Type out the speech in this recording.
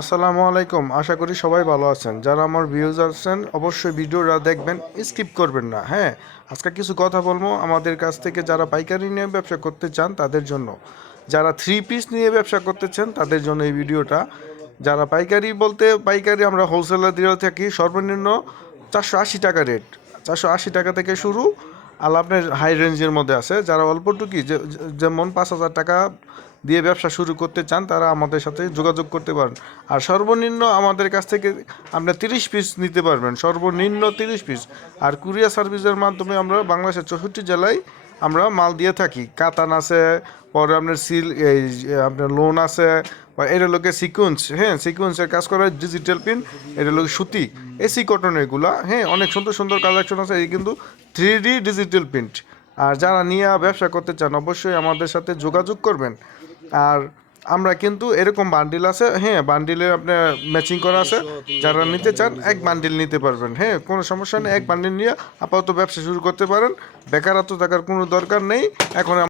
আসসালামু আলাইকুম। আশা করি সবাই ভালো আছেন। যারা আমার ভিউজ আছেন অবশ্যই ভিডিওটা দেখবেন, স্কিপ করবেন না। হ্যাঁ, আজকে কিছু কথা বলবো আমাদের কাছ থেকে যারা পাইকারি নিয়ে ব্যবসা করতে চান তাদের জন্য। যারা থ্রি পিস নিয়ে ব্যবসা করতে চান তাদের জন্য এই ভিডিওটা। যারা পাইকারি বলতে পাইকারি আমরা হোলসেলার দিয়ে থাকি সর্বনিম্ন 480 টাকা রেট। 480 টাকা থেকে শুরু, আর আপনার হাই রেঞ্জের মধ্যে আছে। যারা অল্পটুকি যেমন 5,000 টাকা দিয়ে ব্যবসা শুরু করতে চান তারা আমাদের সাথে যোগাযোগ করতে পারেন। আর সর্বনিম্ন আমাদের কাছ থেকে আপনার 30 পিস নিতে পারবেন, সর্বনিম্ন 30 পিস। আর কুরিয়ার সার্ভিসের মাধ্যমে আমরা বাংলাদেশের 64 জেলায় আমরা মাল দিয়ে থাকি। কাতান আছে, পরে আপনার এই আপনার লোন আছে, বা এটা লোকে সিকুয়েন্স, হ্যাঁ সিকুয়েন্সের কাজ করা, ডিজিটাল প্রিন্ট, এটা লোক সুতি, এসি কটন, এগুলা হ্যাঁ অনেক সুন্দর সুন্দর কালেকশন আছে। এই কিন্তু 3D ডিজিটাল প্রিন্ট। আর যারা নিয়ে ব্যবসা করতে চান অবশ্যই আমাদের সাথে যোগাযোগ করবেন। আর আমরা কিন্তু এরকম বান্ডিল আছে, হ্যাঁ বান্ডিলে আপনার ম্যাচিং করা আছে। যারা নিতে চান এক বান্ডিল নিতে পারবেন, হ্যাঁ কোনো সমস্যা নেই। এক বান্ডিল নিয়ে আপাতত ব্যবসা শুরু করতে পারেন, বেকারত্ব থাকার কোনো দরকার নেই এখন।